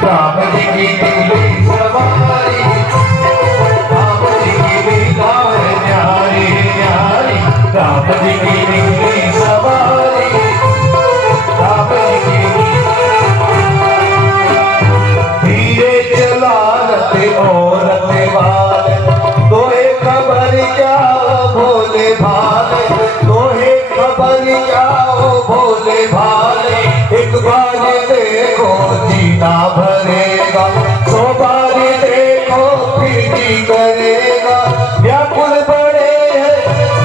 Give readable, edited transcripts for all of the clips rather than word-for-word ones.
राम जी की निकली सवारी, राम जी की लीला है न्यारी न्यारी, राम जी की निकली सवारी, राम जी की धीरे चला रते और रते वाले, तोहे खबर क्या भोले भाले, तोहे खबर क्या भोले भाले, एक बार देखो जीना भरेगा, 100 बार देखो फिर जी करेगा, व्याकुल बड़े हैं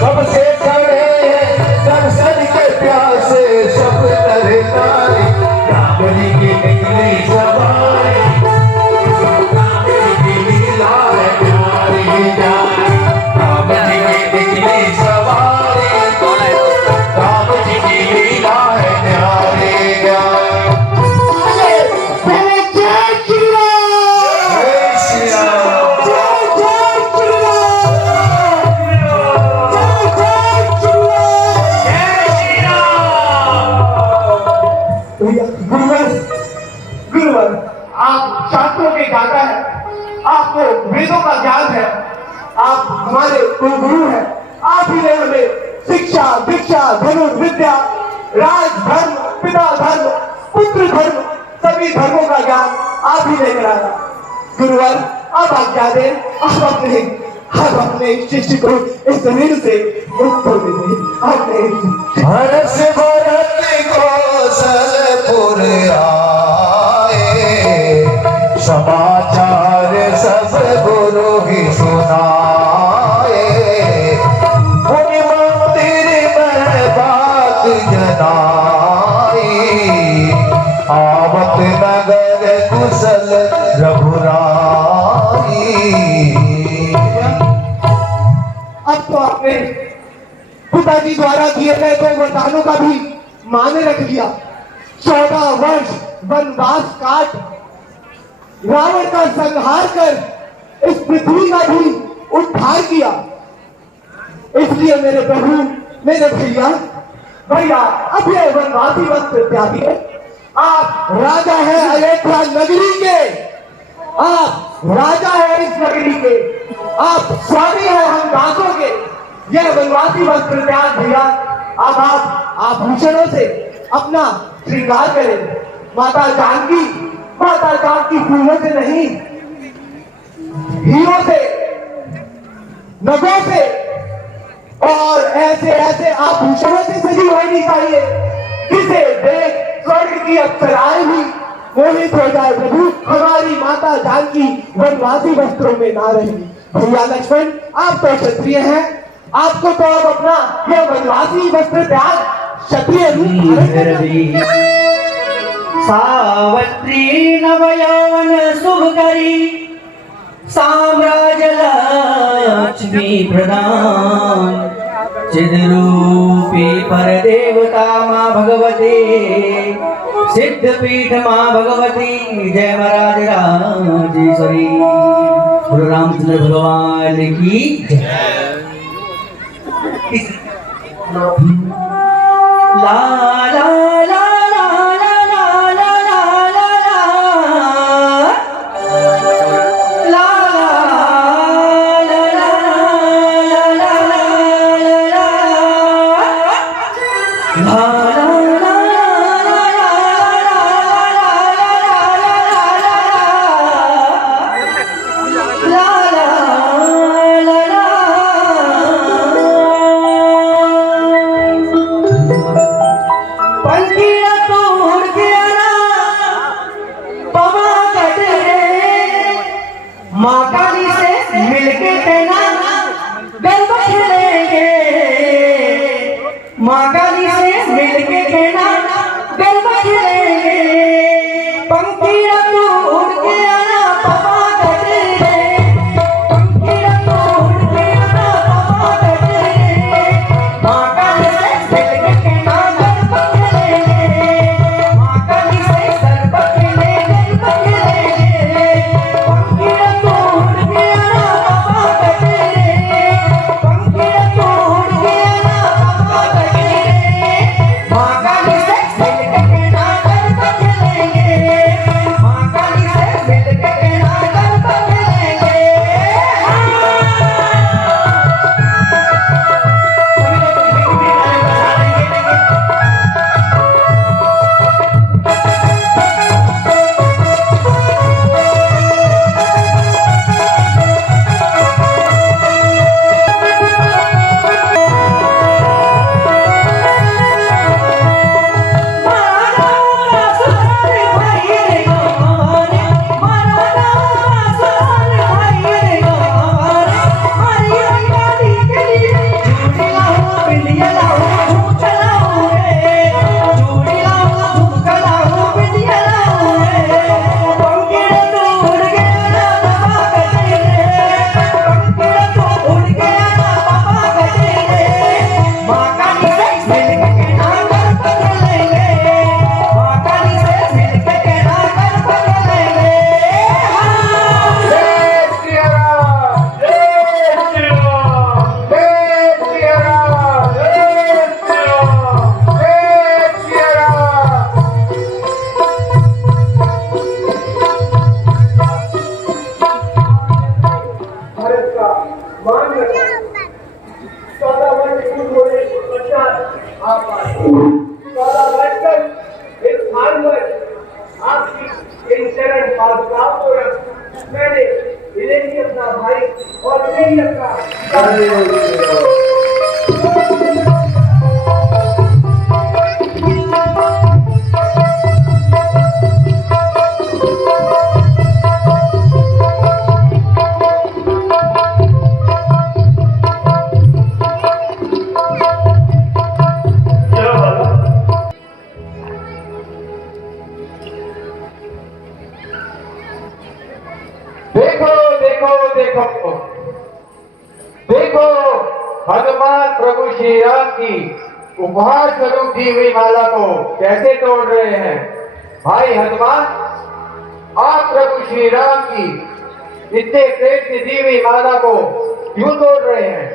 कब से खड़े हैं, दर्शन के प्यासे सब नर नारी, राम जी की निकली सवारी, राम जी की लीला है प्यारी प्यारी, राम जी की निकली सवारी, राम जी की लीला है प्यारी प्यारी। गुरुवर, आप शास्त्रों के ज्ञाता है, आपको वेदों का ज्ञान है, आप हमारे गुरु हैं, आप ही ने हमें शिक्षा दीक्षा धनुर्विद्या राजधर्म पिता धर्म पुत्र धर्म सभी धर्मों का ज्ञान आप ही ने कराया। गुरुवर, अब आज्ञा दें, आप अपने शिष्य को इस शरीर से मुक्त हो दीजिए। अपने हर्ष भरत कौशलपुर आए, समाचार सब गुरु ही सुनाए, मुनि मंदिर में बात जनाई, आवत नगर कुशल रघुराई। अब तो आपने पिताजी द्वारा दिए गए 2 वरदानों का भी मान रख लिया। 14 वर्ष वनवास काट रावण का संहार कर इस पृथ्वी का भी उद्धार किया। इसलिए मेरे प्रभु, मेरे भैया अब ये वनवासी वस्त्र त्यागिए। आप राजा है अयोध्या नगरी के, आप राजा है इस नगरी के, आप स्वामी है हम दासों के। यह वनवासी वस्त्र त्याग भैया, अब आप आभूषणों से अपना श्रृंगार करें। माता जानकी फूलों से नहीं, हीरों से, नगों से और ऐसे आभूषणों से सजी होनी चाहिए, जिसे देख स्वर्ग की अप्सराएं भी मोहित हो जाए। प्रभु, हमारी माता जानकी वनवासी वस्त्रों में ना रहेगी। भैया लक्ष्मण, आप तो क्षत्रिय हैं, आपको तो अब अपना यह वनवासी वस्त्र त्याग क्षत्रिय रूप धारण करना। सावत्री नवयौवन शुभ करी, साम्राज्य लक्ष्मी प्रदान, चिद्रूपी पर देवता माँ भगवती, सिद्धपीठ माँ भगवती, जय महाराज राजेश्वरी। गुरु रामचंद्र भगवान की जय। ला ला ला पंच इन चरण पादुकाओं को रख। मैंने इन्हें ही अपना भाई और इन्हें ही अपना देखो देखो देखो देखो, हनुमान प्रभु श्री राम की उपहार स्वरूप दी हुई माला को कैसे तोड़ रहे हैं। भाई हनुमान, आप प्रभु श्री राम की इतने प्रेम से दी हुई माला को क्यों तोड़ रहे हैं।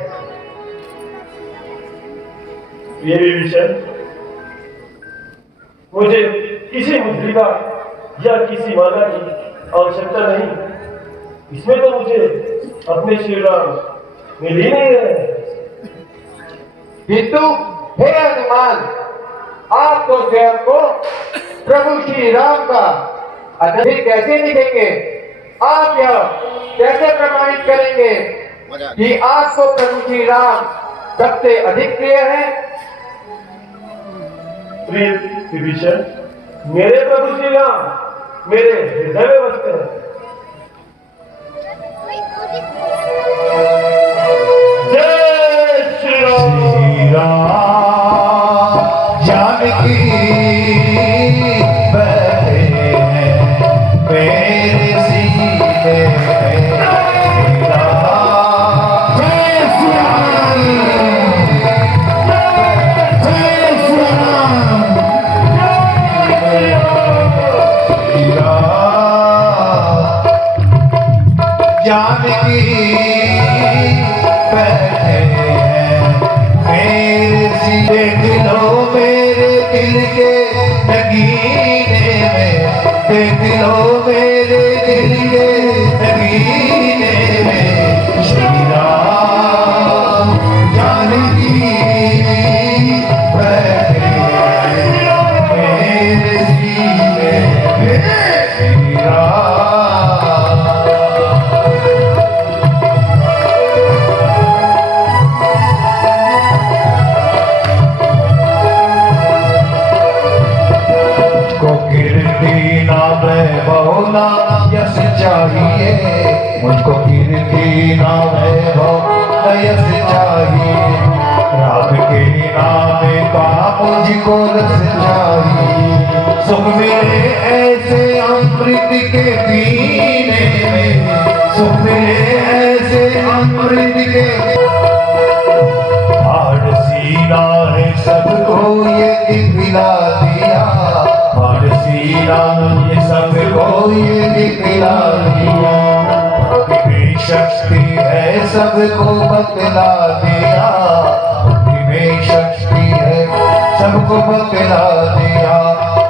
ये विभीषण, मुझे किसी मुद्रिका या किसी माला की आवश्यकता नहीं। इसमें तो मुझे अपने श्री राम मिल ही नहीं रहे। किंतु हे हनुमान, आप तो स्वयं को प्रभु श्री राम का अधिक कैसे दिखेंगे। आप यह कैसे प्रमाणित करेंगे कि आपको प्रभु श्री राम सबसे अधिक प्रिय है। प्रिय विभीषण, मेरे प्रभु श्री राम मेरे हृदय में बसते हैं। जय श्री राम। जानकी बैठे हैं मेरे सीने में। जानकी बैठे हैं मेरे सीने। देख लो मेरे दिल के नगीने में, देख लो मेरे दिल के नगीने में। श्री राम जानकी बैठे हैं मेरे सीने में। श्री राम बहुना यश चाहिए मुझको, कीर्ति ना वैभव यश चाहिए। राम के नाम का मुझको रस चाहिए। सुख मेरे ऐसे अमृत के पीने में, सुख मेरे ऐसे अमृत के। हाड़ सीना है सबको ये दिखला दिया, हाड़ सीना ये सबको ये दिखला दिया। भक्ति में शक्ति है सबको बतला दिया, भक्ति में शक्ति है सबको बतला दिया।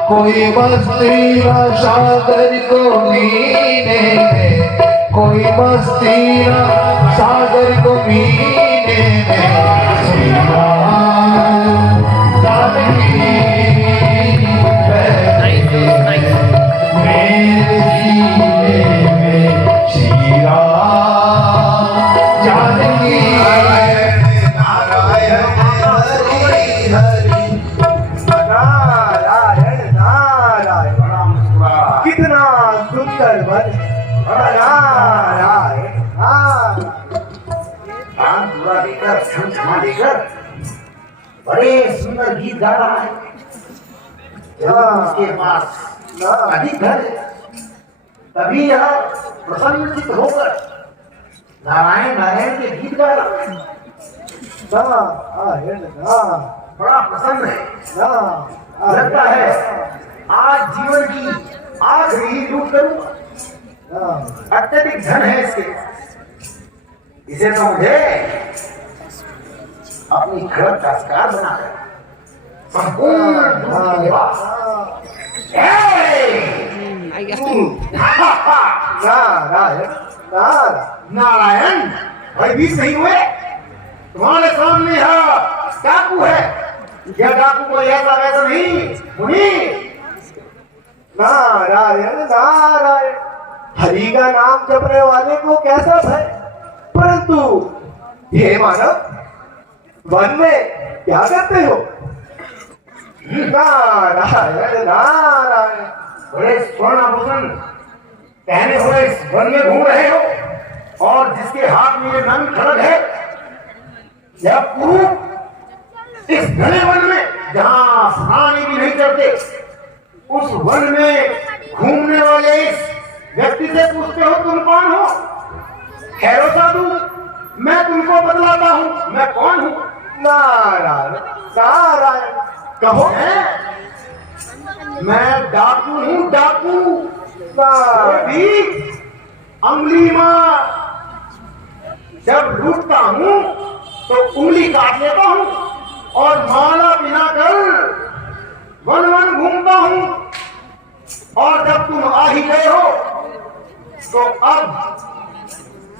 कोई मस्ती ना सागर को मीने में, कोई मस्ती ना सागर को मीने में। श्री राम जानकी बैठे मेरे सीने में। श्री राम जानकी नारायण हरि हरि नारायण नारायण। कितना सुंदर वन। नारायण पूरा लेकर छमछमा लेकर बड़े सुंदर गीत गा रहा है। जब उसके पास अधिक धन है, तभी यह प्रसन्नचित्त होकर नारायण नारायण के गीत गा रहा है। बड़ा प्रसन्न है। लगता है आज जीवन की आखिरी लूट करूंगा। अत्यधिक धन है इसके, इसे तो मुझे अपनी खड़क का शिकार बनाकर संपूर्ण नारायण नारायण भयभीत नहीं हुए। तुम्हारे सामने यह डाकू है। यह डाकू को ऐसा वैसा नहीं, मुनि नारायण नारायण। हरि का नाम जपने वाले को कैसा भय, परंतु हे मानव वन में क्या करते हो? नारायण नारायण। बड़े स्वर्णाभूषण पहने हुए इस वन में घूम रहे हो और जिसके हाथ में ये नंग खड़ग है, यह कुरूप इस घने वन में जहां प्राणी भी नहीं चलते, उस वन में घूमने वाले इस व्यक्ति से पूछते हो तुम कौन हो? खैरो साधु, मैं तुमको बतलाता हूं मैं कौन हूं। नारायण नारायण। कहो। मैं डाकू हूं, डाकू। नारायण। अंगुली मार, जब लूटता हूं तो उंगली काट लेता हूं और माला बिना कर वन वन घूमता हूं। और जब तुम आ ही गए हो तो अब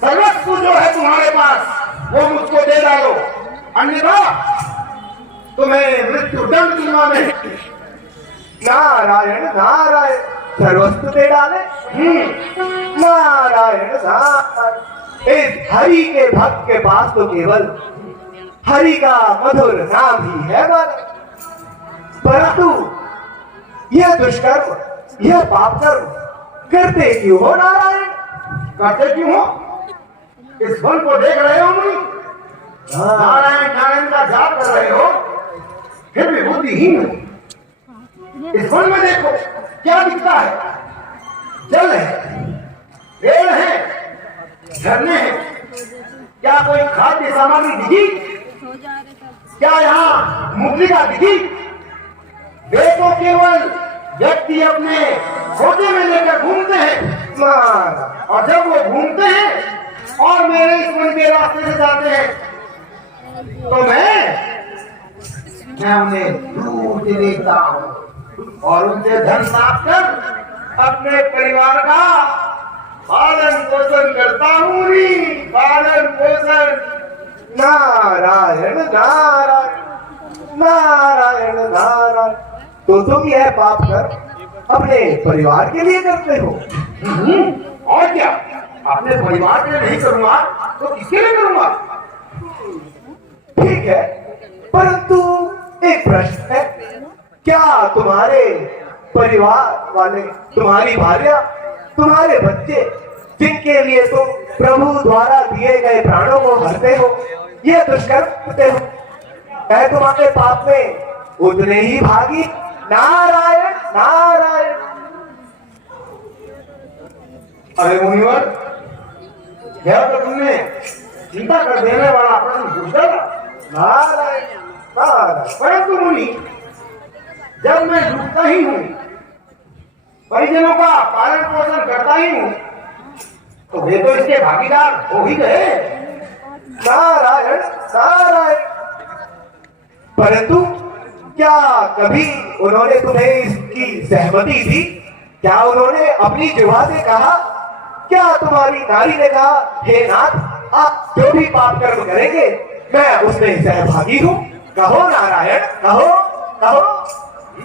सर्वस्व जो है तुम्हारे पास वो मुझको दे डालो, अन्यथा तुम्हें मृत्यु दंड दूंगा मैं। नारायण नारायण। सर्वस्व दे डाले। नारायण नारायण। इस हरि के भक्त के पास तो केवल हरि का मधुर नाम ही है मानो, परंतु यह दुष्कर्म, यह पाप कर्म करते क्यों हो नारायण? करते क्यों हो? इस वन को देख रहे हो मुनि? नारायण नारायण का जाप कर रहे हो, फिर भी बुद्धिहीन हो। इस वन में देखो क्या दिखता है? जल है, पेड़ है, झरने हैं। क्या कोई खाद्य सामग्री दिखी? क्या यहाँ मुद्रिका दिखी? वे तो केवल व्यक्ति अपने खोजे में लेकर घूमते हैं, और जब वो घूमते हैं और मेरे इस वन के रास्ते से जाते हैं तो मैं उन्हें दूर से देखता हूँ और उनसे धन प्राप्त कर अपने परिवार का पालन पोषण करता हूँ। पालन पोषण। नारायण नारायण नारायण नारायण। तो तुम यह पाप कर अपने परिवार के लिए करते हो? और क्या, अपने परिवार के लिए नहीं करूंगा तो किसके लिए करूंगा? ठीक है, परंतु एक प्रश्न है, क्या तुम्हारे परिवार वाले, तुम्हारी भार्या, तुम्हारे बच्चे, जिनके लिए तुम प्रभु द्वारा दिए गए प्राणों को हरते हो, ये दुष्कर्म करते हो, है तुम्हारे पाप में उतने ही भागी? नारायण नारायण। अरे मुनिवर, यह तो तुमने चिंता कर देने वाला प्रश्न पूछ डाला। नारायण नारायण। परंतु मुनि, जब मैं डूबता ही हूँ, परिजनों का पालन पोषण करता ही हूँ, तो वे तो इसके भागीदार हो ही गए। नारायण नारायण। परंतु क्या कभी उन्होंने तुम्हें इसकी सहमति दी? क्या उन्होंने अपनी जिह्वा से कहा? क्या तुम्हारी नारी ने कहा, हे नाथ, आप जो भी पाप कर्म करेंगे मैं उसमें सहभागी हूँ? कहो नारायण, कहो कहो।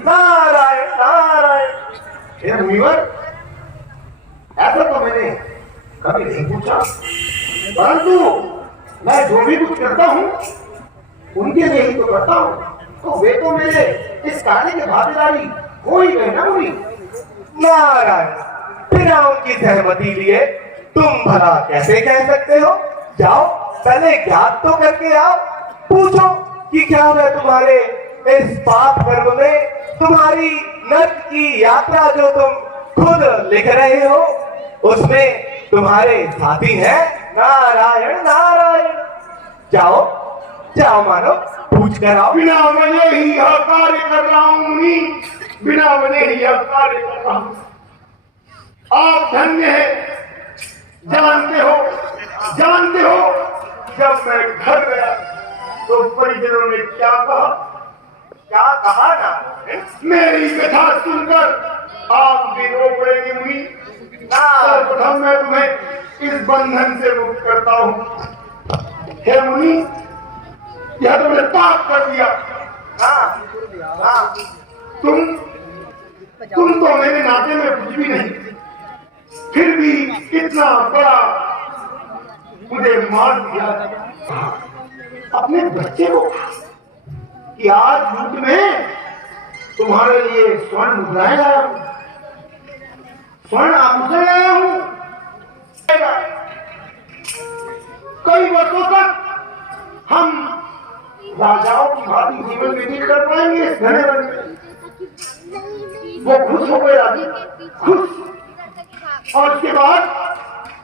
नारायण नारायण। हे मुनिवर, ऐसा तो मैंने कभी नहीं पूछा, परंतु मैं जो भी कुछ करता हूँ उनके लिए ही तो करता हूँ, तो वे तो मेरे इस कार्य के भागीदारी हो ही गए ना मुनि। नारायण, बिना उनकी सहमति लिए तुम भला कैसे कह सकते हो? जाओ पहले ज्ञात तो करके आओ, पूछो कि क्या मैं तुम्हारे इस पाप कर्म में, तुम्हारी नर्क की यात्रा जो तुम खुद लिख रहे हो, उसमें तुम्हारे साथी हैं? नारायण नारायण। जाओ जाओ मानो, पूछ कर आओ। बिना वजह ही यह कार्य कर रहा हूँ मुनि, बिना वजह ही यह कार्य कर रहा हूँ। आप धन्य है, जानते हो जब मैं घर गया तो परिजनों ने क्या कहा? क्या कहा ना? मेरी कथा सुनकर आप भी रो पड़ेंगे मुनि। सर्वप्रथम मैं तुम्हें इस बंधन से मुक्त करता हूँ। हे मुनि, यह तुमने पाप कर दिया। तुम तुम तो मेरे नाते में कुछ भी नहीं, फिर भी इतना बड़ा मुझे मार दिया। अपने बच्चे को कि आज लूट में तुम्हारे लिए स्वर्ण मुद्राएं लाया हूं, स्वर्ण आभूषण लाया हूं। कई वर्षों तक हम राजाओं की भांति जीवन व्यतीत कर पाएंगे इस घने वन में। वो खुश हो गए राजी, खुश। और उसके बाद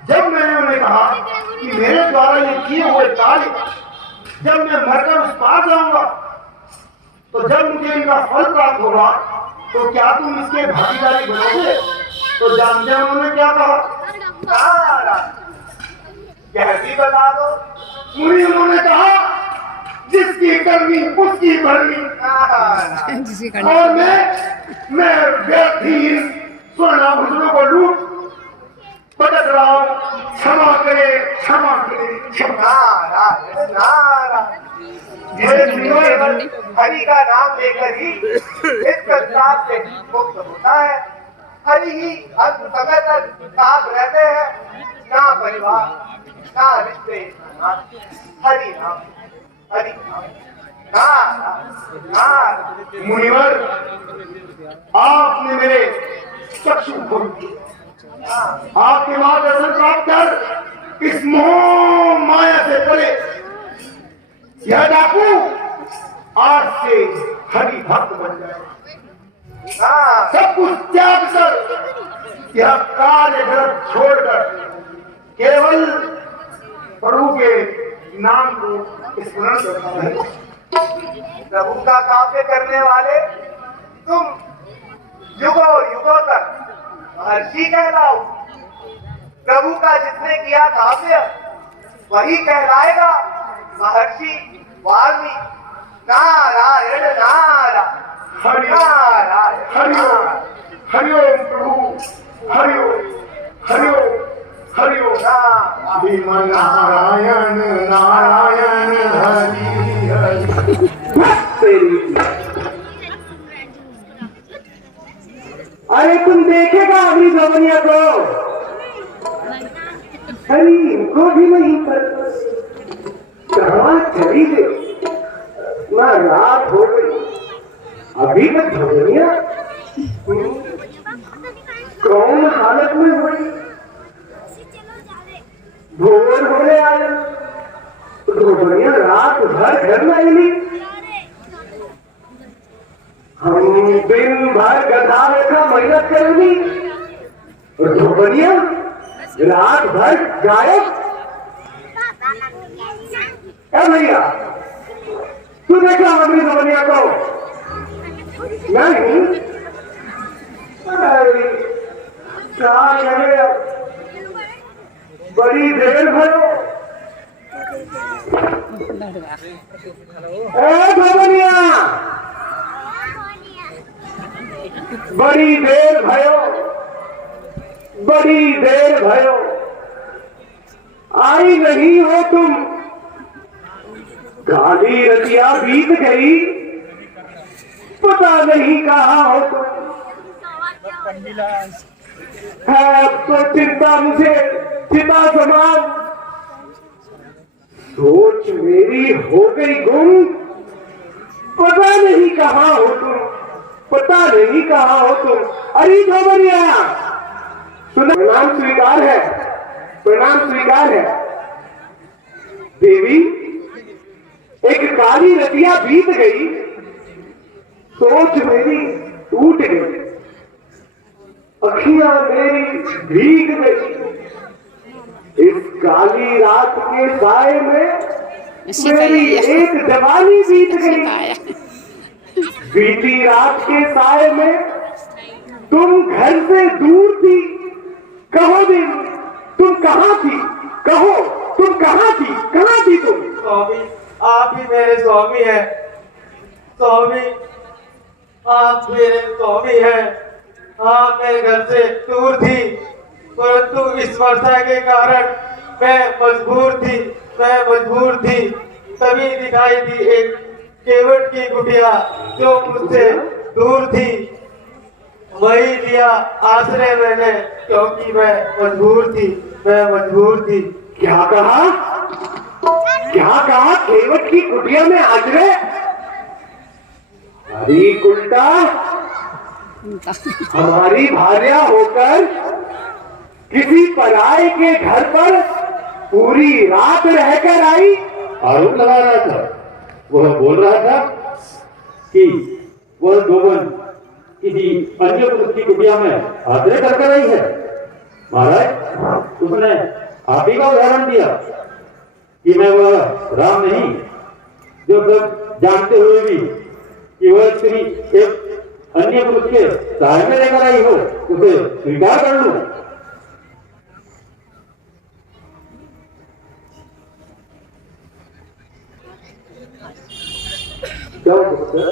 जब मैंने उन्हें कहा कि मेरे द्वारा ये किए हुए कार्य जब मैं मरकर उस पार जाऊंगा, तो जब मुझे इनका फल प्राप्त होगा तो क्या तुम इसके भागीदारी बनोगे? तो जानते हैं उन्होंने क्या कहा? यह भी बता दो। मुझे उन्होंने कहा जिसकी करनी उसकी भरनी, और मैं व्यर्थहीन स्वर्णाभूषणों को लूट पटक रहा हूं। क्षमा करे, क्षमा करे, क्षमा। हरि का नाम लेकर ही इस संसार से मुक्त होता है। हरि ही अंत समय तक साथ रहते हैं, ना परिवार ना रिश्ते। हरि नाम, हरि नाम। मुनिवर, आपने मेरे चक्षु खोल दिए। आपके मार्गदर्शन प्राप्त कर इस मोह माया से परे यह डाकू आज से हरि भक्त बन जाए। सब कुछ त्याग कर यह कार्य घर छोड़कर केवल प्रभु के नाम को स्मरण करता है। प्रभु का काव्य करने वाले तुम युगों युगों तक महर्षि कहलाओ। प्रभु का जिसने किया काव्य वही कहलाएगा महर्षि वाल्मीकि। नारायण नारायण नारायण हरिओम, हरिओम प्रभु, हरिओम, हरिओम, हरिओम। श्रीमन नारायण नारायण हरि हरि। अरे तुम देखेगा अभी गवनिया को, अरे इनको भी नहीं कर कहाँ चली गई, ना रात हो गई अभी तक गवनिया कौन हालत में हुई। भोर होने आए गवनिया रात भर घर में आई। हम दिन भर गधा लेखा मेहनत करेंगी और धोबनिया रात भर गायब। भैया तू देखा हमारी धोबनिया को? नहीं, क्या करे, बड़ी देर भयो। धोबनिया बड़ी देर भयो, बड़ी देर भयो, आई नहीं हो तुम। काली रतिया बीत गई, पता नहीं कहाँ हो तुम। है अब तो चिंता मुझे चिता समान, सोच मेरी हो गई गुम। पता नहीं कहाँ हो तुम, पता नहीं कहाँ हो तुम। अरे धोबनिया सुना, प्रणाम स्वीकार है, प्रणाम स्वीकार है। देवी एक काली रतिया बीत गई, सोच मेरी टूट गई, अखियां मेरी भीग गई। इस काली रात के साए में मेरी एक जवानी बीत गई। बीती रात के साए में तुम घर से दूर थी। कहो दिन तुम कहाँ थी? कहो तुम कहाँ थी? कहाँ थी तुम? स्वामी आप ही मेरे स्वामी हैं। स्वामी आप मेरे स्वामी हैं। आप मेरे घर से दूर थी, परंतु इस वर्षा के कारण मैं मजबूर थी। तभी दिखाई दी एक केवट की कुटिया जो मुझसे दूर थी। वही लिया आश्रय मैंने, क्योंकि मैं मजबूर थी, मैं मजबूर थी। क्या कहा? क्या कहा? केवट की कुटिया में आश्रय? अरे उल्टा, हमारी भार्या होकर किसी पराये के घर पर पूरी रात रहकर आई। आरोप लगा रहा था, वह बोल रहा था कि वह गोवन किसी अन्य पुरुष की कुटिया में आश्रय कर आई है। महाराज, उसने आप ही का उदाहरण दिया कि मैं वह राम नहीं, जो सब जानते हुए भी कि वह स्त्री एक अन्य पुरुष के सहाय में लेकर आई हो, उसे स्वीकार कर लूं। क्या डॉक्टर,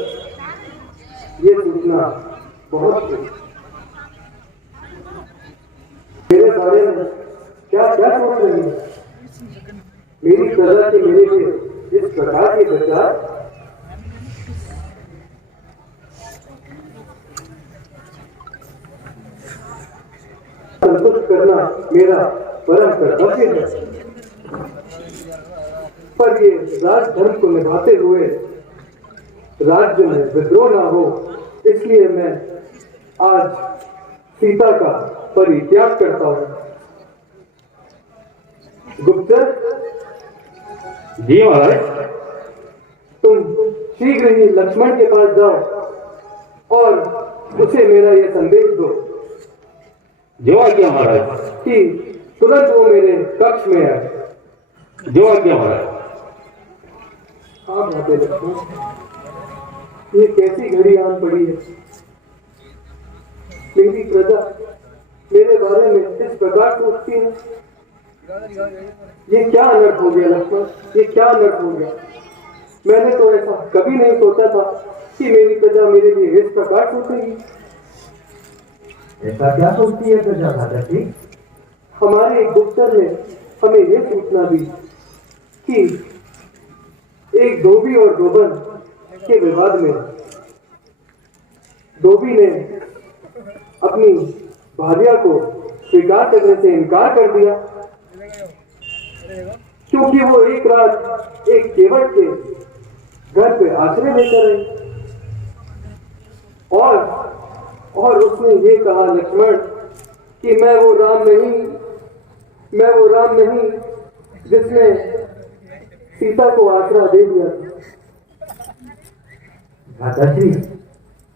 ये सूचना बहुत मेरे बारे में क्या क्या सोच रही है? मेरी प्रजा के मेरे लिए इस प्रकार के विचार? संतुष्ट करना मेरा परम कर्तव्य है, पर ये राजधर्म को निभाते हुए राज्य में विद्रोह न हो, इसलिए मैं आज सीता का परित्याग करता हूं। गुप्तचर, जी महाराज। तुम शीघ्र ही लक्ष्मण के पास जाओ और उसे मेरा यह संदेश दो जो आज्ञा महाराज। कि तुरंत वो मेरे कक्ष में आए। जो आज्ञा महाराज। हाँ भाते लक्ष्मण, ये कैसी घड़ी आन पड़ी है? मेरी प्रजा मेरे बारे में इस प्रकार सोचती है। ये क्या अनर्थ हो गया लक्ष्मण, ये क्या अनर्थ हो गया? मैंने तो ऐसा कभी नहीं सोचा था कि मेरी प्रजा मेरे लिए इस प्रकार सोचेगी। ऐसा क्या सोचती है प्रजा राजा जी? हमारे एक गुप्तचर ने हमें यह सूचना दी कि एक धोबी और धोबन के विवाद में धोबी ने अपनी भार्या को स्वीकार करने से इनकार कर दिया, क्योंकि वो एक रात एक केवट के घर पे आश्रय लेकर आई और उसने ये कहा लक्ष्मण कि मैं वो राम नहीं जिसने सीता को आश्रय दे दिया था। दादाजी,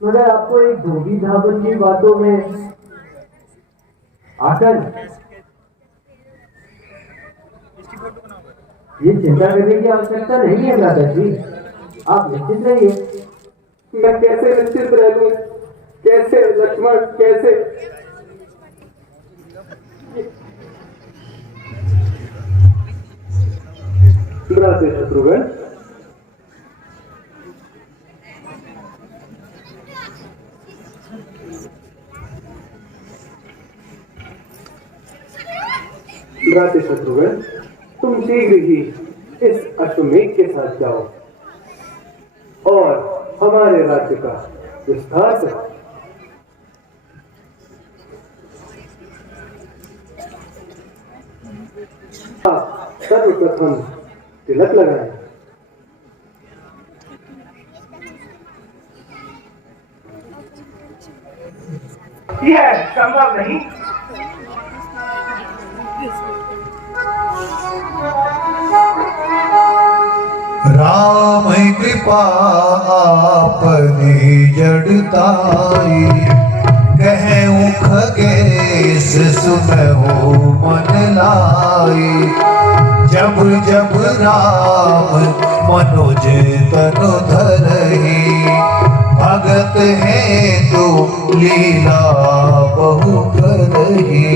मगर आपको एक धोबी धाबन की बातों में आकर ये चिंता करने की आवश्यकता नहीं है दादाजी, आप निश्चित रहिए। मैं कैसे निश्चित रह लूं? कैसे लक्ष्मण, कैसे? शत्रुघ्न, शत्रुघ्न, तुम शीघ्र ही इस अश्वमेध के साथ जाओ और हमारे राज्य का विस्तार करो। सर्वप्रथम तिलक लगाएं। यह संभव नहीं। राम कृपा आपने जड़ताई, कहूँ खगेश सुनहु मन लाई। जब जब राम मनोज तनु धरहि, भगत है तो लीला बहु करहि।